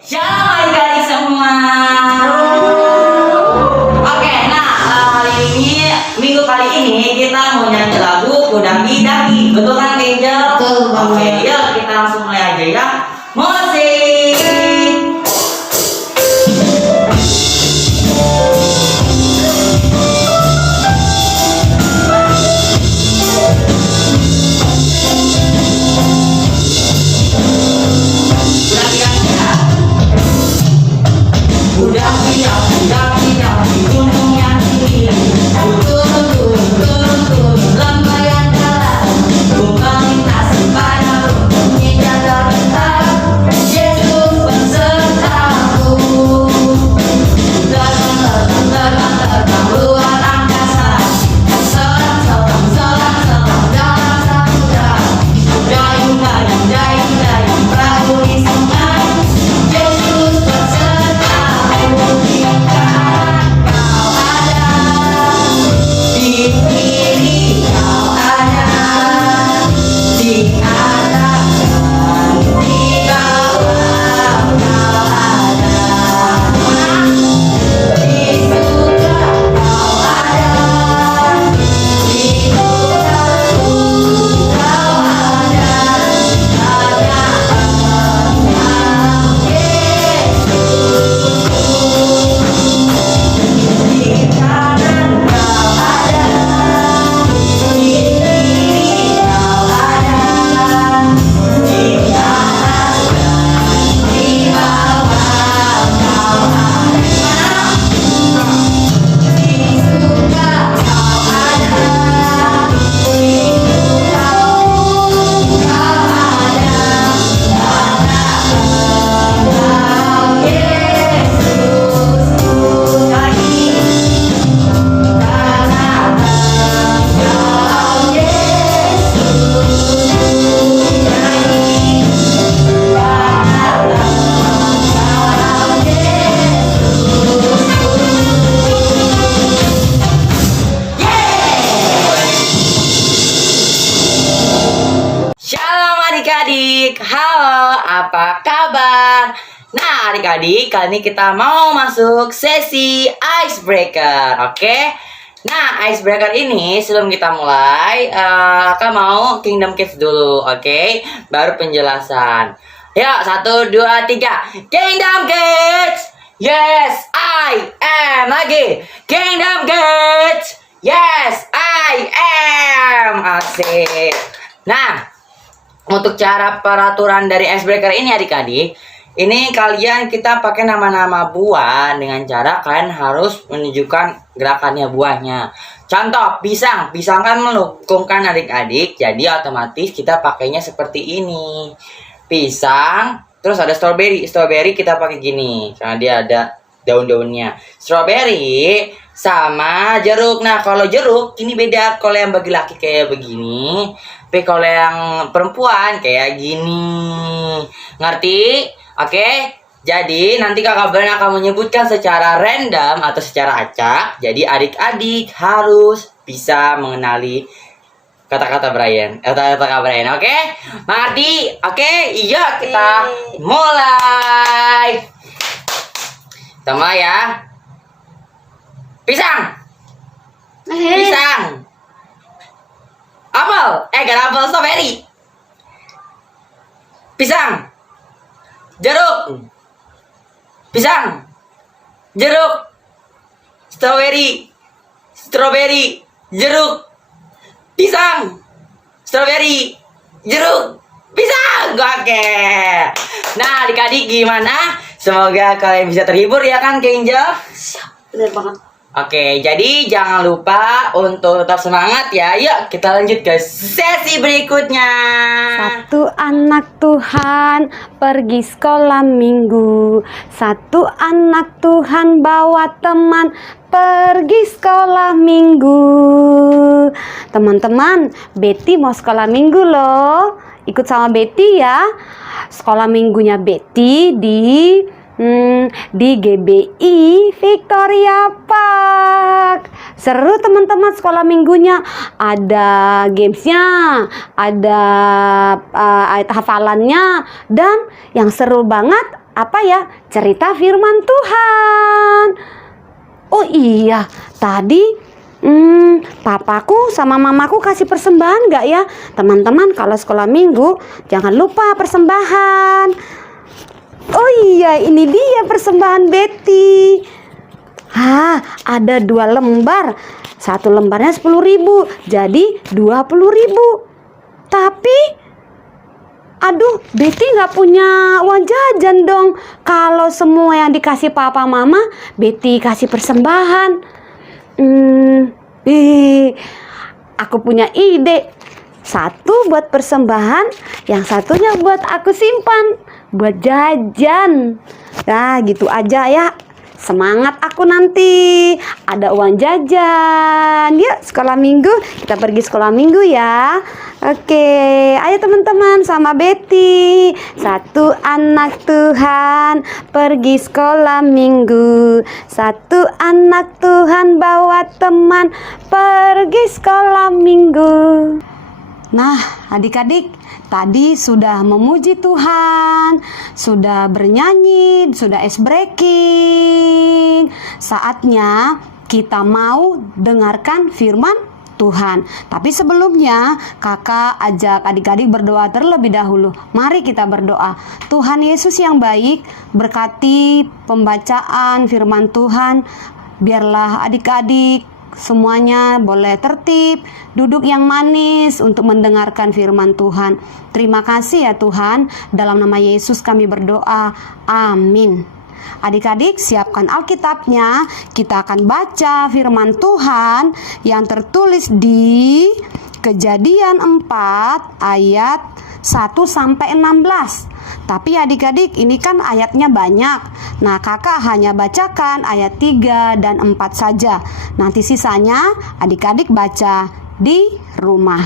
Shalom adik-adik semua. Oke, nah minggu kali ini kita mau nyanyi lagu Kudaki-daki. Betul kan, Angel? Betul banget. Oke, yuk kita langsung mulai aja ya. Musik. Kudaki-daki gunung yang tinggi. Turun lembayan jalan. Ku melintasi padang bumi jaga bentang. Yesus besertaku. Terbang luar angkasa. Selang dalam samudra. Dayung perahu di sungai. Yesus besertaku. Jika kau ada di kiri, kau ada di atas dan di bawah, kau ada di surga, kau ada di kudaraku, kau ada hanya Engkau Yesus. Di kanan kau ada, di kiri kau ada, di atas dan di bawah kau ada. Di surga kau ada, di kudaraku kau ada, hanya Engkau Yesus. Lagi. Shalom adik-adik, halo, apa kabar? Nah adik-adik, kali ini kita mau masuk sesi icebreaker, oke? Nah icebreaker ini sebelum kita mulai, Kakak mau Kingdom Kids dulu, oke? Baru penjelasan. Yuk, 1, 2, 3, Kingdom Kids! Yes, I am. Lagi, Kingdom Kids! Yes, I am. Asik. Nah, untuk cara peraturan dari icebreaker ini adik-adik, ini kalian kita pakai nama-nama buah dengan cara kalian harus menunjukkan gerakannya buahnya. Contoh, pisang. Pisang kan melengkungkan adik-adik, jadi otomatis kita pakainya seperti ini. Pisang, terus ada strawberry. Strawberry kita pakai gini, karena dia ada daun-daunnya. Strawberry sama jeruk. Nah, kalau jeruk ini beda. Kalau yang bagi laki kayak begini, tapi kalau yang perempuan kayak gini. Ngerti? Oke? Jadi nanti kakak Brian akan menyebutkan secara random atau secara acak. Jadi adik-adik harus bisa mengenali kata-kata Brian. Kata-kata Brian, oke? Mengerti? Oke? Iya, kita mulai. Kita mulai ya. Pisang. Pisang. Apel. Gak apel, strawberry. Pisang. Jeruk. Pisang. Jeruk. Strawberry. Strawberry. Jeruk. Pisang. Strawberry. Jeruk. Pisang. Oke. Nah, adik-adik gimana? Semoga kalian bisa terhibur ya kan, Angel? Bener banget. Oke, jadi jangan lupa untuk tetap semangat ya. Yuk, kita lanjut ke sesi berikutnya. Satu anak Tuhan pergi sekolah minggu. Satu anak Tuhan bawa teman pergi sekolah minggu. Teman-teman, Betty mau sekolah minggu loh. Ikut sama Betty ya. Sekolah minggunya Betty di GBI Victoria Park. Seru teman-teman sekolah minggunya. Ada gamesnya, ada ayat hafalannya, dan yang seru banget apa ya? Cerita firman Tuhan. Oh iya, tadi papaku sama mamaku kasih persembahan nggak ya? Teman-teman, kalau sekolah minggu jangan lupa persembahan. Oh iya, ini dia persembahan Betty. Ada 2 lembar. Satu lembarnya 10.000, jadi 20.000. Tapi aduh, Betty nggak punya uang jajan dong. Kalau semua yang dikasih papa mama, Betty kasih persembahan. Aku punya ide. Satu buat persembahan, yang satunya buat aku simpan, buat jajan. Nah, gitu aja ya. Semangat aku nanti ada uang jajan. Yuk sekolah minggu, kita pergi sekolah minggu ya. Oke, ayo teman-teman sama Betty. Satu anak Tuhan pergi sekolah minggu. Satu anak Tuhan bawa teman pergi sekolah minggu. Nah, adik-adik, tadi sudah memuji Tuhan, sudah bernyanyi, sudah ice breaking. Saatnya kita mau dengarkan firman Tuhan. Tapi sebelumnya, kakak ajak adik-adik berdoa terlebih dahulu. Mari kita berdoa. Tuhan Yesus yang baik, berkati pembacaan firman Tuhan. Biarlah adik-adik semuanya boleh tertib, duduk yang manis untuk mendengarkan firman Tuhan. Terima kasih ya Tuhan, dalam nama Yesus kami berdoa, amin. Adik-adik siapkan Alkitabnya, kita akan baca firman Tuhan yang tertulis di Kejadian 4 ayat 1-16. Tapi adik-adik ini kan ayatnya banyak. Nah, kakak hanya bacakan ayat 3 dan 4 saja. Nanti sisanya adik-adik baca di rumah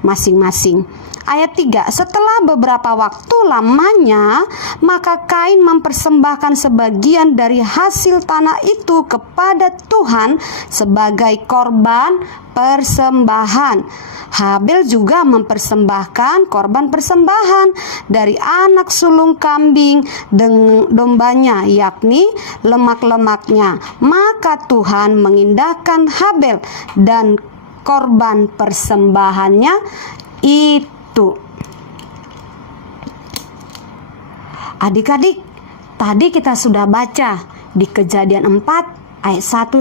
masing-masing. Ayat 3, setelah beberapa waktu lamanya, maka Kain mempersembahkan sebagian dari hasil tanah itu kepada Tuhan sebagai korban persembahan. Habel juga mempersembahkan korban persembahan dari anak sulung kambing dan dombanya, yakni lemak-lemaknya. Maka Tuhan mengindahkan Habel dan korban persembahannya itu. Adik-adik, tadi kita sudah baca di Kejadian 4 ayat 1-16.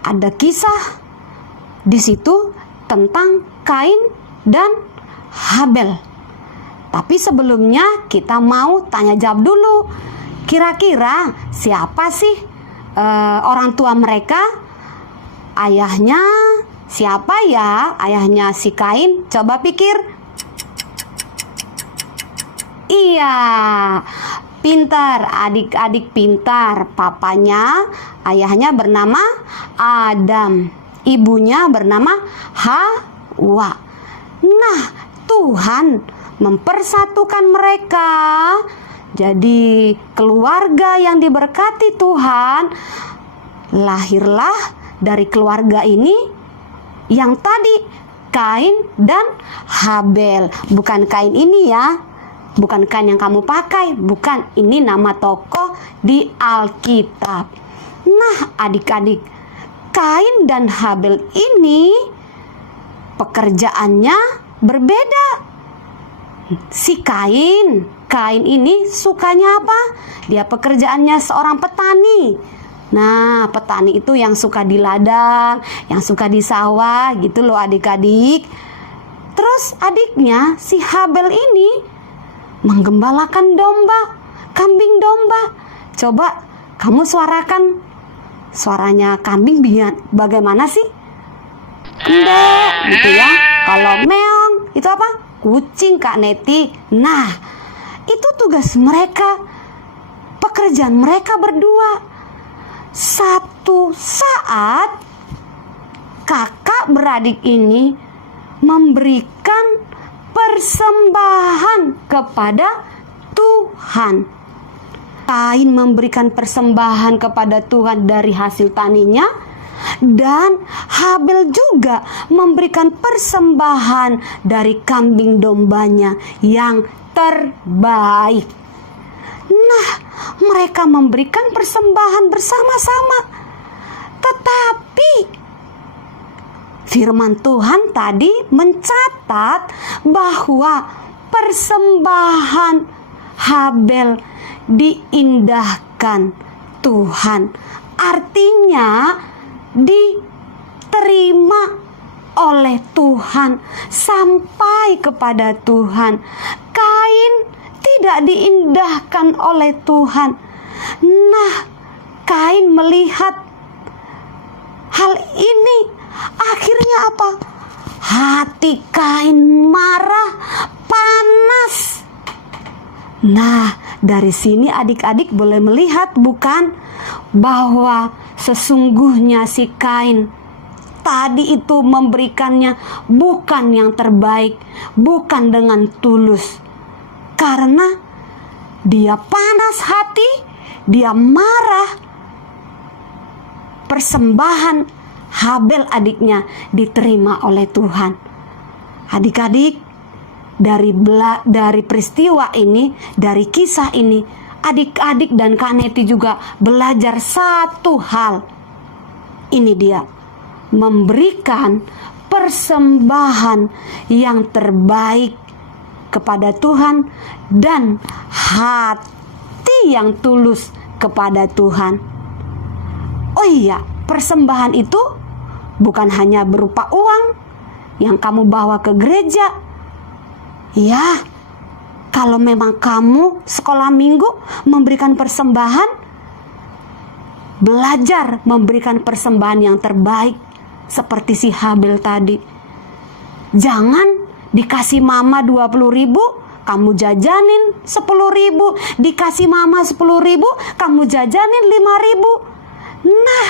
Ada kisah di situ tentang Kain dan Habel. Tapi sebelumnya kita mau tanya jawab dulu. Kira-kira siapa sih orang tua mereka? Ayahnya siapa ya? Ayahnya si Kain? Coba pikir. Iya, pintar, adik-adik pintar. Papanya, ayahnya bernama Adam. Ibunya bernama Hawa. Nah, Tuhan mempersatukan mereka jadi keluarga yang diberkati Tuhan. Lahirlah dari keluarga ini yang tadi Kain dan Habel. Bukan Kain ini ya, bukan Kain yang kamu pakai, bukan. Ini nama tokoh di Alkitab. Nah, adik-adik, Kain dan Habel ini pekerjaannya berbeda. Si Kain ini sukanya apa? Dia pekerjaannya seorang petani. Nah, petani itu yang suka di ladang, yang suka di sawah gitu loh adik-adik. Terus adiknya si Habel ini menggembalakan domba, kambing domba. Coba kamu suarakan suaranya kambing bagaimana sih? Endek gitu ya. Kalau meong itu apa? Kucing Kak Neti. Nah, itu tugas mereka, pekerjaan mereka berdua. Satu saat kakak beradik ini memberikan persembahan kepada Tuhan. Kain memberikan persembahan kepada Tuhan dari hasil taninya, dan Habel juga memberikan persembahan dari kambing dombanya yang terbaik. Nah, mereka memberikan persembahan bersama-sama. Tetapi firman Tuhan tadi mencatat bahwa persembahan Habel diindahkan Tuhan. Artinya diterima oleh Tuhan, sampai kepada Tuhan. Kain tidak diindahkan oleh Tuhan. Nah, Kain melihat hal ini, akhirnya apa? Hati Kain marah, panas. Nah, dari sini adik-adik boleh melihat bukan bahwa sesungguhnya si Kain tadi itu memberikannya bukan yang terbaik, bukan dengan tulus. Karena dia panas hati, dia marah. Persembahan Habel adiknya diterima oleh Tuhan. Adik-adik, dari peristiwa ini, dari kisah ini, adik-adik dan Kak Neti juga belajar satu hal. Ini dia, memberikan persembahan yang terbaik kepada Tuhan dan hati yang tulus kepada Tuhan. Oh iya, persembahan itu bukan hanya berupa uang yang kamu bawa ke gereja. Ya, kalau memang kamu sekolah minggu memberikan persembahan, belajar memberikan persembahan yang terbaik seperti si Habel tadi. Jangan dikasih mama 20.000, kamu jajanin 10.000. Dikasih mama 10.000, kamu jajanin 5.000. Nah,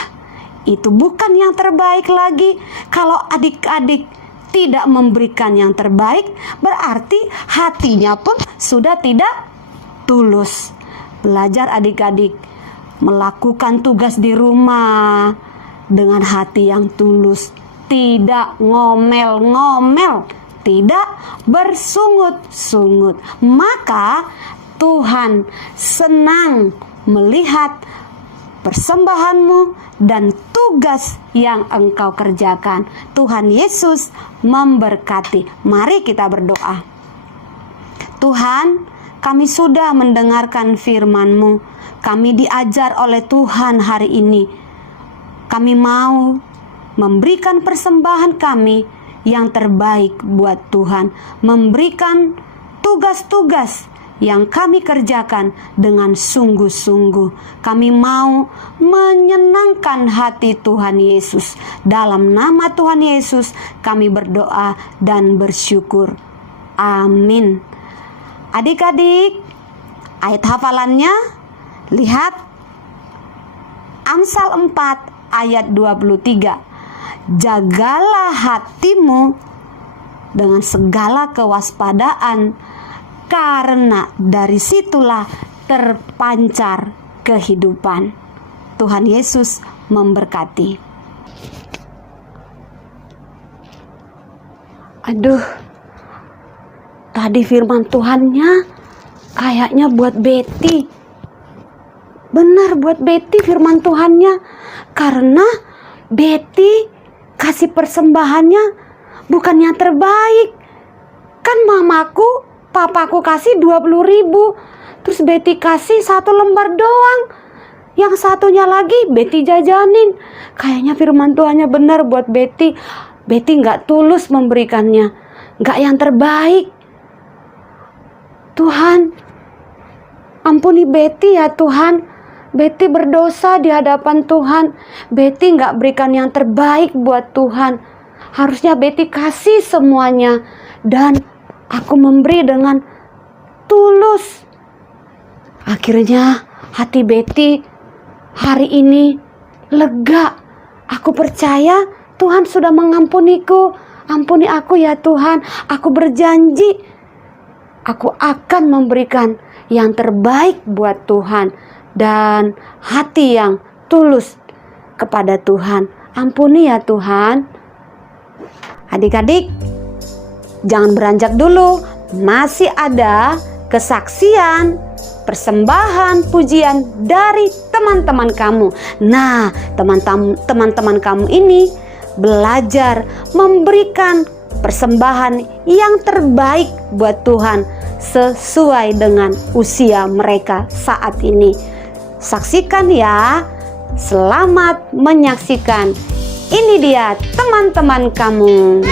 itu bukan yang terbaik lagi. Kalau adik-adik tidak memberikan yang terbaik, berarti hatinya pun sudah tidak tulus. Belajar adik-adik melakukan tugas di rumah dengan hati yang tulus, tidak ngomel-ngomel, tidak bersungut-sungut. Maka Tuhan senang melihat persembahanmu dan tugas yang engkau kerjakan. Tuhan Yesus memberkati. Mari kita berdoa. Tuhan, kami sudah mendengarkan firman-Mu. Kami diajar oleh Tuhan hari ini. Kami mau memberikan persembahan kami yang terbaik buat Tuhan. Memberikan tugas-tugas yang kami kerjakan dengan sungguh-sungguh. Kami mau menyenangkan hati Tuhan Yesus. Dalam nama Tuhan Yesus kami berdoa dan bersyukur. Amin. Adik-adik, ayat hafalannya lihat Amsal 4 ayat 23. Jagalah hatimu dengan segala kewaspadaan, karena dari situlah terpancar kehidupan. Tuhan Yesus memberkati. Aduh, tadi firman Tuhannya kayaknya buat Betty. Benar, buat Betty firman Tuhannya. Karena Betty kasih persembahannya bukan yang terbaik. Kan mamaku, papaku kasih 20.000, terus Betty kasih 1 lembar doang. Yang satunya lagi Betty jajanin. Kayaknya firman Tuhannya benar buat Betty. Betty gak tulus memberikannya, gak yang terbaik. Tuhan, ampuni Betty ya Tuhan. Betty berdosa di hadapan Tuhan. Betty gak berikan yang terbaik buat Tuhan. Harusnya Betty kasih semuanya, dan aku memberi dengan tulus. Akhirnya hati Betty hari ini lega. Aku percaya Tuhan sudah mengampuniku. Ampuni aku ya Tuhan. Aku berjanji aku akan memberikan yang terbaik buat Tuhan dan hati yang tulus kepada Tuhan. Ampuni ya Tuhan. Adik-adik, jangan beranjak dulu. Masih ada kesaksian, persembahan, pujian dari teman-teman kamu. Nah, teman-teman kamu ini belajar memberikan persembahan yang terbaik buat Tuhan sesuai dengan usia mereka saat ini. Saksikan ya. Selamat menyaksikan. Ini dia teman-teman kamu.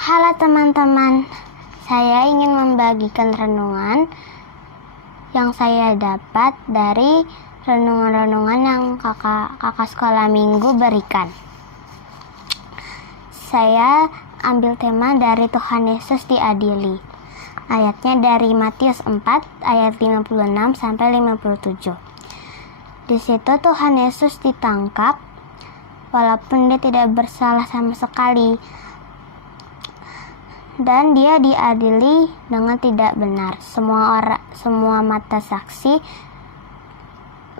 Halo teman-teman, saya ingin membagikan renungan yang saya dapat dari renungan-renungan yang kakak sekolah minggu berikan. Saya ambil tema dari Tuhan Yesus diadili. Ayatnya dari Matius 4 ayat 56 sampai 57. Di situ Tuhan Yesus ditangkap walaupun dia tidak bersalah sama sekali. Dan dia diadili dengan tidak benar. Semua mata saksi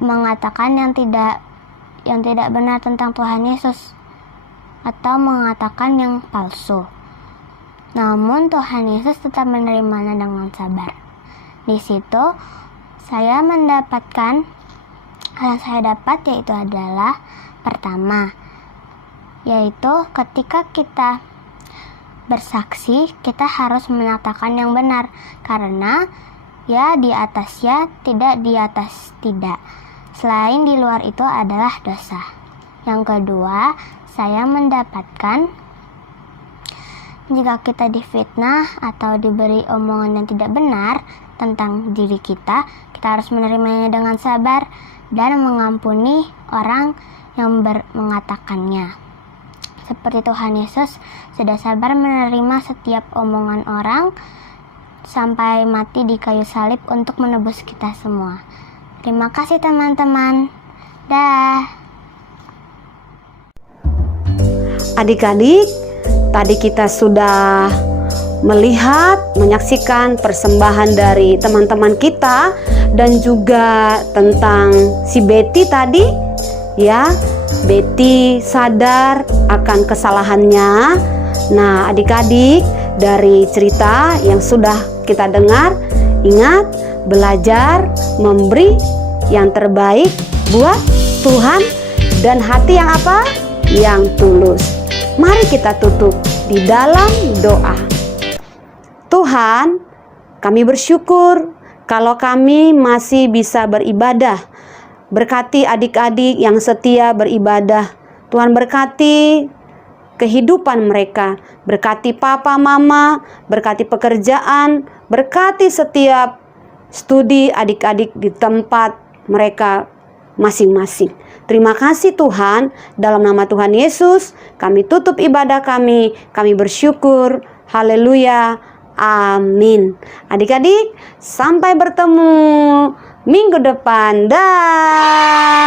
mengatakan yang tidak benar tentang Tuhan Yesus atau mengatakan yang palsu. Namun Tuhan Yesus tetap menerimanya dengan sabar. Di situ saya mendapatkan hal yang saya dapat yaitu adalah pertama, yaitu ketika kita bersaksi, kita harus menyatakan yang benar, karena ya di atas ya, tidak di atas tidak. Selain di luar itu adalah dosa. Yang kedua, saya mendapatkan jika kita difitnah atau diberi omongan yang tidak benar tentang diri kita harus menerimanya dengan sabar dan mengampuni orang yang mengatakannya. Seperti Tuhan Yesus sudah sabar menerima setiap omongan orang sampai mati di kayu salib untuk menebus kita semua. Terima kasih teman-teman. Dah. Adik-adik, tadi kita sudah menyaksikan persembahan dari teman-teman kita dan juga tentang si Betty tadi, ya. Betty sadar akan kesalahannya. Nah, adik-adik, dari cerita yang sudah kita dengar, ingat belajar memberi yang terbaik buat Tuhan dan hati yang apa? Yang tulus. Mari kita tutup di dalam doa. Tuhan, kami bersyukur kalau kami masih bisa beribadah. Berkati adik-adik yang setia beribadah. Tuhan berkati kehidupan mereka. Berkati papa, mama, berkati pekerjaan, berkati setiap studi adik-adik di tempat mereka masing-masing. Terima kasih Tuhan, dalam nama Tuhan Yesus, kami tutup ibadah kami bersyukur. Haleluya. Amin. Adik-adik, sampai bertemu minggu depan. Dah.